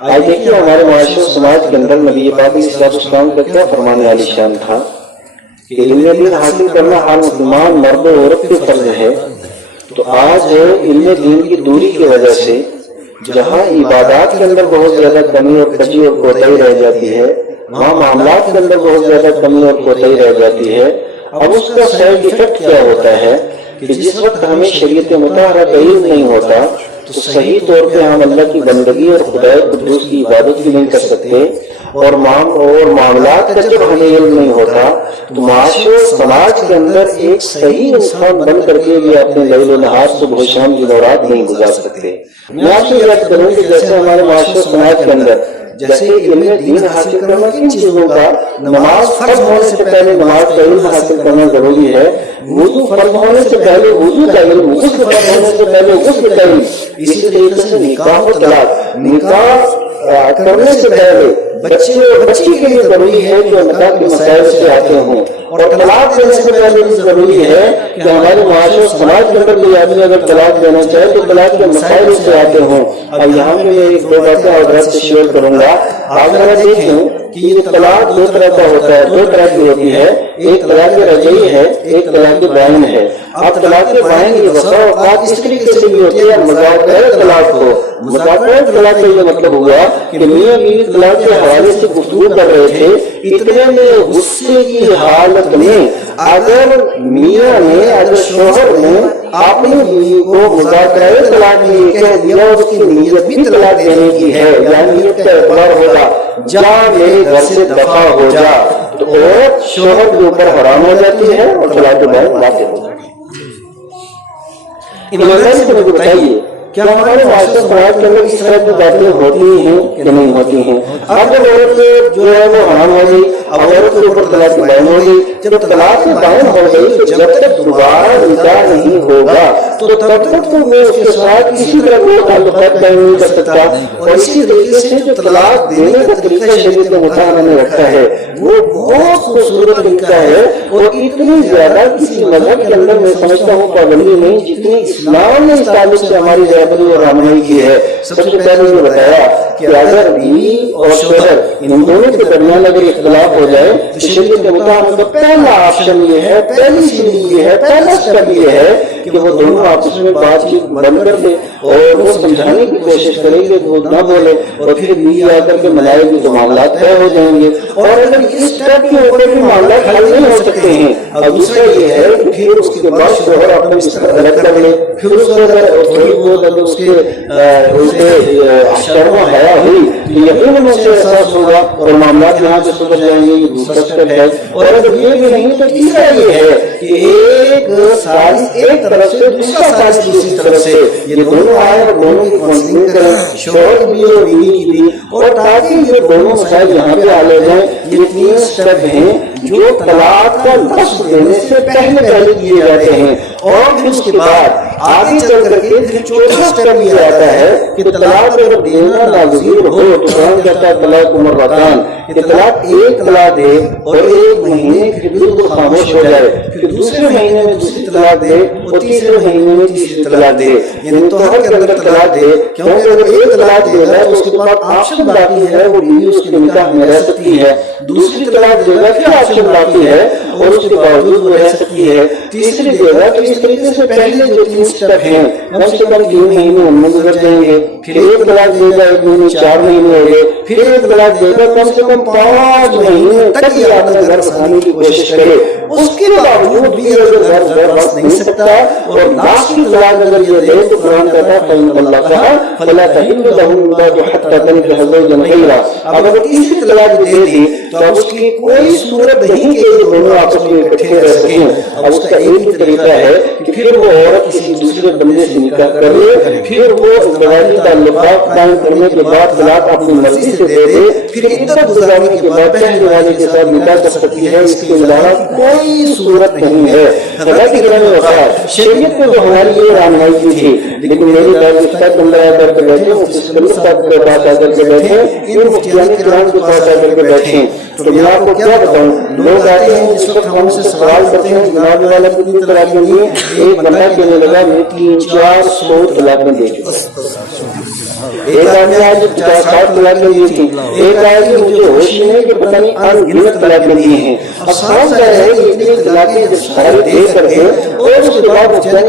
آج دیکھیے ہمارے معاشرے سماج کے اندر نبی پاک علیہ السلام کا کیا فرمان عالی شان تھا کہ علم دین حاصل کرنا ہر مسلمان مرد و عورت پہ فرض ہے۔ تو آج علم دین کی دوری کی وجہ سے جہاں عبادات کے اندر بہت زیادہ کمی اور کجی اور کوتاہی رہ جاتی ہے، وہاں معاملات کے اندر بہت زیادہ کمی اور کوتاہی رہ جاتی ہے۔ اب اس کا سائیڈ ایفیکٹ کیا ہوتا ہے کہ جس وقت ہمیں شریعت مطہرہ کا علم نہیں ہوتا تو صحیح طور پہ ہم اللہ کی بندگی اور خدا قدوس کی عبادت بھی نہیں کر سکتے، اور معاملات کا جب ہمیں علم نہیں ہوتا تو معاشرے سماج کے اندر ایک صحیح انسان بن کر کے بھی اپنے لیل و نہار صبح و شام کی دورات نہیں گزار سکتے۔ میں آپ سے یاد کروں کہ جیسے ہمارے معاشرے سماج کے اندر جیسے علم دین حاصل کرنا کن چیزوں کا، نماز فرض ہونے سے پہلے نماز کا علم حاصل کرنا ضروری ہے، وضو فرض ہونے سے پہلے وضو کا علم، غسل فرض ہونے سے پہلے غسل کا علم، اسی طریقے سے نکاح و طلاق، نکاح کرنے سے پہلے بچے اور بچی کے لیے ضروری ہے کہ نکاح کے مسائل سے آتے ہوں، اور طلاق دینے سے پہلے بھی ضروری ہے کہ ہمارے معاشرے سماج کے اندر کوئی آدمی اگر طلاق دینا چاہے تو طلاق کے مسائل سے آتے ہوں۔ اب یہاں پہ میں ایک دو باتیں حضرات سے شیئر کروں گا۔ آج اگر دیکھیں کہ یہ طلاق دو طرح کا ہوتا ہے، دو طرح کی ہوتی ہے، ایک طلاق رجعی ہے، ایک طلاق بائن ہے۔ اب طلاق بائن یہ بسا اوقات اس طریقے سے بھی ہوتی ہے مذاکرہ طلاق ہو۔ مذاکرہ طلاق کا یہ مطلب ہوا کہ میاں بیوی طلاق کے حوالے سے گفتگو کر رہے تھے، اتنے میں غصے کی حالت میں اگر میاں نے، اگر شوہر نے اپنی بیوی کو مذاکرہ طلاق یہ کہہ دیا اور اس کی نیت بھی طلاق دینے کی ہے، یعنی نیت کا اعتبار ہوگا جا میرے گھر سے دفع ہو جا، تو عورت شوہر کے اوپر حرام ہو جاتی ہے اور طلاق بعد واقع ہو جاتی ہے۔ ایمانداری سے مجھے بتائیے کیا ہمارے معاشرے سماج کے اندر اس طرح کی باتیں ہوتی ہیں کہ نہیں ہوتی ہیں؟ اب جب عورت جو ہے وہ حرام ہو گئی، اب عورت کے اوپر طلاق بائن ہو گئی، جب طلاق بائن ہو گئی تو جب تک دوبارہ نکاح نہیں ہوگا تو تب تک تو میں اس کے ساتھ کسی طرح کے تعلقات قائم نہیں کر سکتا۔ اور اسی طریقے سے جو طلاق دینے کا طریقہ شریعت مطہرہ نے رکھا ہے وہ بہت خوبصورت طریقہ ہے، اور اتنی زیادہ کسی مذہب کے اندر میں سمجھتا ہوں پابندی نہیں جتنی اسلام نے اس تعلق سے ہماری رہبری اور رہنمائی کی ہے۔ سب سے پہلے یہ بتایا کہ اگر بیوی اور شوہر ان دونوں کے درمیان اگر اختلاف ہو جائے تو شریعت مطہرہ کا پہلا آپشن یہ ہے، پہلی سیڑھی یہ ہے، پہلا اسٹیپ یہ ہے کہ وہ دونوں آپس میں بات چیت بند کر دے اور وہ سمجھانے کی کوشش کریں گے وہ نہ بولے، اور پھر بیوی آ کر کے منائے گی تو معاملات طے ہو جائیں گے۔ اور اگر اس اسٹیپ کے اوپر بھی معاملات حل نہیں ہو سکتے ہیں، اب دوسرا یہ ہے کہ پھر اس کے بعد شوہر اپنے بستر الگ کر لے، پھر اس کو اگر تھوڑی بہت اگر اس کے شرم و حیا ہوئی تو یقیناً اسے احساس ہوگا اور معاملات یہاں سے سدھر جائیں گے۔ یہ دوسرا اسٹیپ ہے۔ اور اگر یہ بھی نہیں تو تیسرا یہ ہے کہ ایک سازش ایک طرف سے، دوسرا سازش دوسری طرف سے، یہ دونوں آئے اور دونوں کی کاؤنسلنگ کریں، شوہر بھی اور بیوی کی بھی، اور تاکہ یہ دونوں مسائل یہاں پہ حل ہو جائیں۔ یہ تین اسٹیپ ہیں جو طلاق کا لفظ دینے سے پہلے کیے جاتے ہیں، اور پھر اس کے بعد آگے چل کر کے پھر چوتھا اسٹیپ یہ آتا ہے کہ طلاق اگر دینا ناگزیر ہو تو قرآن کہتا ہے طلاق مرتان، کہ طلاق ایک طلاق دے اور ایک مہینے پھر بالکل خاموش ہو جائے، پھر دوسرے مہینے میں دوسری طلاق دے اور تیسرے مہینے میں تیسری طلاق دے، یعنی توہر کے اندر طلاق دے۔ کیونکہ اگر ایک طلاق دے گا تو اس کے بعد آپشن باقی ہے، وہ بیوی اس کے نکاح میں رہ سکتی ہے، دوسری طلاق دے گا پھر آپشن باقی ہے اور اس کے باوجود وہ رہ سکتی ہے، تیسری دے گا تو اس طریقے سے پہلے جو تین اسٹیپ ہیں کم سے کم 3 مہینے ان میں گزر جائیں گے، پھر ایک طلاق دے گا 1 مہینے 4 مہینے ہو گئے، پھر ایک طلاق دے گا کم سے کم 5 مہینے تک یہ آدمی گھر بسانے کی کوشش کرے، اس کے باوجود بھی اگر گھر بس نہیں سکتا اور لاسٹ کی طلاق اگر یہ دے تو قرآن کہتا ہے فَإِنَّ اللَّهَ فَلَا تَحِلُّ لَهُ مِن بَعْدُ حَتَّىٰ تَنكِحَ زَوْجًا غَيْرَهُ۔ اب اگر تیسری طلاق دے دی تو اب اس کی کوئی صورت نہیں کہ یہ دونوں آپس میں اکٹھے رہ سکیں۔ اب اس کا ایک ہی طریقہ ہے کہ پھر وہ عورت کسی دوسرے بندے سے نکاح کر لے، پھر وہ ازدواجی تعلقات قائم کرنے کے بعد طلاق اپنی مرضی سے دے دے، پھر عدت گزارنے کے بعد پہلے والے کے ساتھ نکاح کر سکتی ہے۔ اس کے علاوہ کوئی صورت نہیں ہے۔ حالانکہ شریعت میں تو ہماری یہ رہنمائی کی تھی، لیکن میری بات استاد اللہ کر کے بیٹھے، اس کے پاس آ کر کے بیٹھے، ان مفتیان کرام کے پاس آ کر کے بیٹھے، तो मैं आपको क्या बताऊं, लोग आते हैं जिस वक्त हम उनसे सवाल करते हैं जनाब वाला कितनी तलाकें दी, एक बंदा कहने लगा मैं 300-400 तलाकें दे चुका। एक आदमी आया जो 50-60 तलाकें दी थी, एक आया कि मुझे होश नहीं है कि पता नहीं अनगिनत तलाकें दी हैं। अब समझ गए हैं कि इतनी तलाकें जब सारे दे करके और उसके बाद फैसला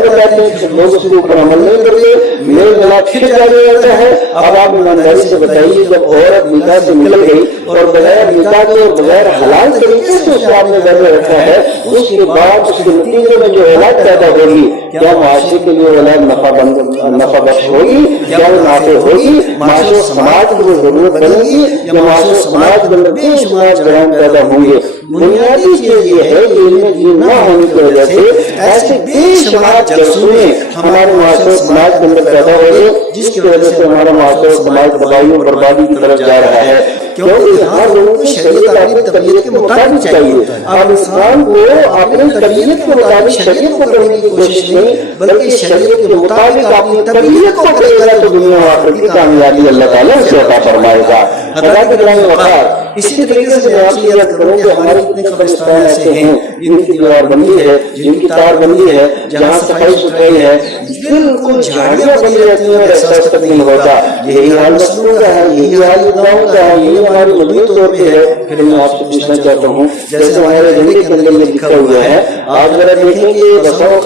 बताते हैं कि लोग उसके ऊपर अमल नहीं करते, मेल मिलाप फिर जारी रहता है। अब आप ईमानदारी से बताइए, जब औरत निकाह से मिल गई और बगैर निकाह के और बगैर हलाल तरीके से उसको आपने घर में रखा है, उसके बाद उसके नतीजे में जो औलाद पैदा होगी, क्या माशरे के लिए औलाद नफा बख्श होगी, क्या वो नाफे होगी, माशरे समाज की जरूरत बनेगी, या माशरे समाज के अंदर बेशुमार जराइम पैदा होंगे। बुनियादी चीज ये है कि इनमें दीन न होने की वजह से ऐसे बेशुमार जलसूने हमारे माशरे समाज के अंदर पैदा हो रहे, जिसकी वजह से हमारा माशरे समाज तबाही और बर्बादी की तरफ जा रहा है। क्योंकि यहाँ लोगों को शरीयत अपनी तबीयत के मुताबिक चाहिए। आप इंसान को अपनी तबीयत के मुताबिक शरीयत को करने की कोशिश नहीं, बल्कि शरीयत के मुताबिक अपनी तबीयत को करेगा तो दुनिया और आखिरत की कामयाबी अल्लाह ताला उसे अता फरमाएगा। हज़रत इब्राहिम वफ़ार इसी तरीके से मैं आपसे याद करूं कि हमारे कितने कब्रिस्तान ऐसे हैं जिनकी दीवारबंदी है, जिनकी तारबंदी है, जहाँ सफाई सुथराई है, बिल्कुल झाड़ियाँ बनी रहती हैं और एहसास तक नहीं होता। यही हाल मसलों का है, यही हाल गाँव का है, यही हमारी मजबूत होती है। फिर मैं आपसे पूछना चाहता हूँ, जैसे हमारे एजेंडे के अंदर में लिखा हुआ है, आज अगर देखेंगे बसाओ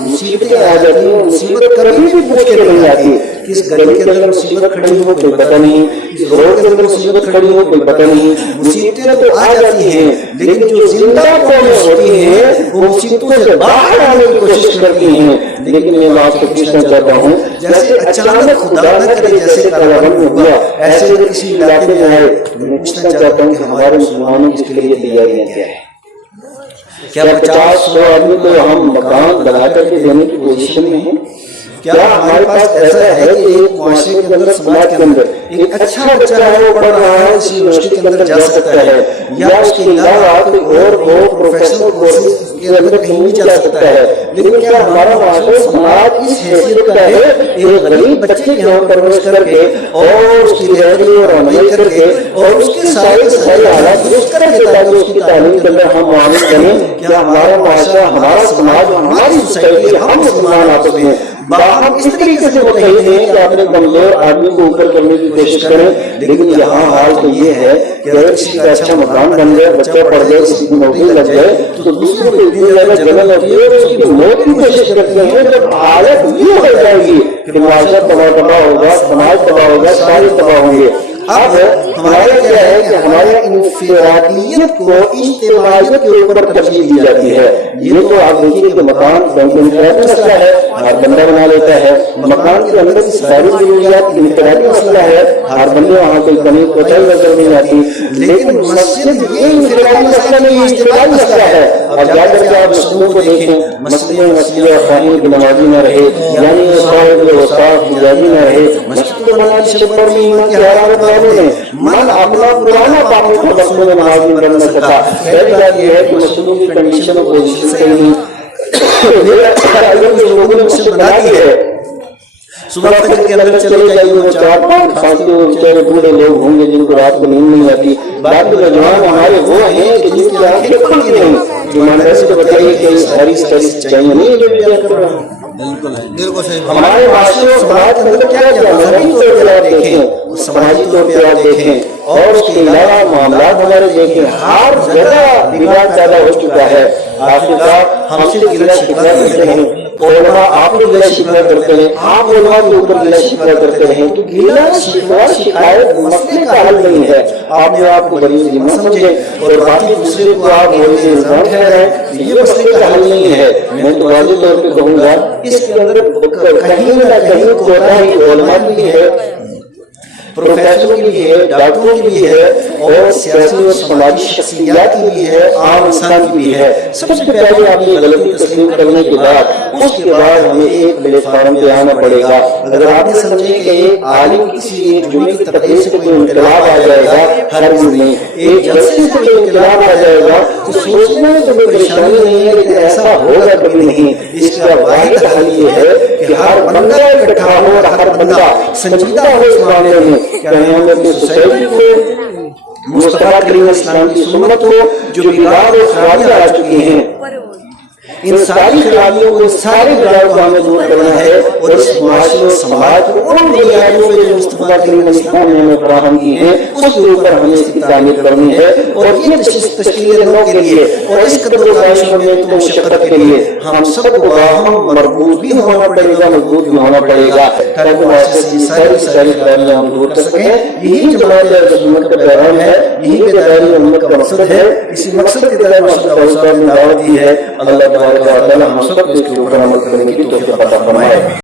मुसीबतें आ जाती हैं, मुसीबत कभी भी पूछ के नहीं आती। किस गली के अंदर मुसीबत खड़ी हो कोई पता नहीं, किस रोड के अंदर मुसीबत खड़ी हो कोई पता नहीं। मुसीबतें तो आ जाती हैं, लेकिन जो जिंदा कौमें होती हैं वो मुसीबतों से बाहर आने की कोशिश करती हैं। लेकिन मैं आपसे पूछना चाहता हूँ, जैसे अचानक खुदा न करे जैसे तालिबान में हुआ, ऐसे अगर किसी इलाके में आए, मैं पूछना चाहता हूँ कि हमारे मुसलमानों की इसके लिए तैयारियां क्या है? क्या 50-100 आदमी को हम मकान बना करके देने की पोजीशन में हैं? क्या हमारे पास ऐसा है कि एक माशरे के अंदर, समाज के अंदर एक अच्छा बच्चा है, वो पढ़ रहा है, इस यूनिवर्सिटी के अंदर जा सकता है, या उसके अलावा कोई और वो प्रोफेशनल कोर्सेज के अंदर कहीं भी जा सकता है, लेकिन क्या हमारा माशरा समाज इस हैसियत का है एक गरीब बच्चे की हम परवरिश करके और उसकी रहनी और अमल करके और उसके सारे हालात दुरुस्त करके ताकि उसकी तालीम के अंदर हम मामिल बने? क्या हमारा माशरा, हमारा समाज, हमारी सोसाइटी, हम मुसलमान आपस में हम इस तरीके से वो कहते हैं कि अपने कमजोर आदमी को ऊपर करने की कोशिश करें? लेकिन यहाँ हाल तो ये है कि अगर किसी का अच्छा मकान बन जाए, बच्चा पढ़ जाए, किसी की नौकरी लग जाए, तो दूसरों को इतनी ज्यादा जलन होती है और उसकी मौत की कोशिश करते हैं। जब हालत ये हो जाएगी कि माशरा तबाह होगा, समाज तबाह होगा, सारे तबाह होंगे। अब हमारा क्या है कि हमारे इंफिरादियत को इज्तिमाइयत के ऊपर तरजीह दी जाती है। ये तो आप देखिए कि मकान इंफिरादी मसला है, हर बंदा बना लेता है। मकान के अंदर की सारी जरूरियात इंफिरादी मसला है, हर बंदे वहाँ कोई कमी कोताही नजर नहीं आती। लेकिन मस्जिद ये इंफिरादी मसला नहीं, इज्तिमाई मसला है। अब जाकर के आप मस्जिदों को देखें, मस्जिद खानी की नमाजी न रहे, यानी न रहे, मस्जिद को बनाने से बड़ी ईमान की हरारत मन अपना पुराना पानी को बसों में नमाज नहीं करना सका। पहली बात यह है कि मस्जिदों की कंडीशन और पोजीशन सही नहीं, लोगों ने मस्जिद बना दी है। सुबह फजर के अंदर चले जाइए, वो 4-5 बेचारे बूढ़े लोग होंगे जिनको रात को नींद नहीं आती। बाकी नौजवान हमारे वो हैं कि जिनकी आंखें खुलती नहीं। ईमानदारी से बताइए कि हरीस चाहिए नहीं जो भी कर रहा है। बिल्कुल सही। हमारे माशरे और समाज के अंदर क्या क्या मजहबी तौर पर आप देखें, समाजी तौर पर आप देखें और उसके अलावा मामला हमारे देखें, हर जगह विवाद पैदा हो चुका है। आखिरकार हमसे गिला शिकवा करते हैं, उलमा आप गिला शिकवा करते हैं, आप उलमा के ऊपर गिला शिकवा करते हैं, तो गिला शिकवा शिकायत मसले का हल नहीं है। आपने आपको बड़ी जिम्मा समझे और बाकी दूसरे को आप बोलिए इल्जाम ठहराएं, ये मसले का हल नहीं है। मैं तो वाजिब तौर पर कहूँगा इसके अंदर कहीं न कहीं कोताही उलमा की भी है, प्रोफेसरों की भी है, डॉक्टरों की भी है और सियासी और समाजी शख्सियत की भी है, आम इंसान की भी है। सबसे पहले आपने गलती तस्लीम करने के बाद उसके बाद हमें एक प्लेटफॉर्म पे आना पड़ेगा। अगर आपने समझे कि एक आलिम किसी एक जुमे की तकरीर से कोई इनकलाब आ जाएगा, हर में एक जलसे से कोई इनकलाब आ जाएगा, तो सोचने में तो कोई परेशानी नहीं है, लेकिन ऐसा होगा कभी नहीं। इसका वाहिद हल ये है कि हर बंदा इकट्ठा हो और हर बंदा संजीदा हो इस मामले में। क्या हम अपनी सोसाइटी को मुस्तफा करीम इस्लाम की सुन्नत को जो बिगाड़ और खराबियां आ चुकी हैं, इन सारी खराबियों को, सारे बिगाड़ों को हमें दूर करना है और इस माशरे और समाज को उन बुनियादों पे जो मुस्तफा करीम इस्लाम ने हमें फराहम की हैं उसके ऊपर हमें इसकी तामीर करनी है। और ये तश्कील नौ के लिए और इस कदर ख्वाहिशों में तो मुशक्कत के लिए हम सबको बाहम मरबूत भी होना पड़ेगा, मजबूत भी होना पड़ेगा, ताकि माशरे की सारी खराबियां हम दूर कर सकें। यही जमात उम्मत का पैगाम है, यही बेदारी उम्मत का मकसद है। इसी मकसद की तरफ ने दावत दी है। अल्लाह तबारक व तआला हम सबको इसके ऊपर अमल करने की तौफीक अता फरमाए।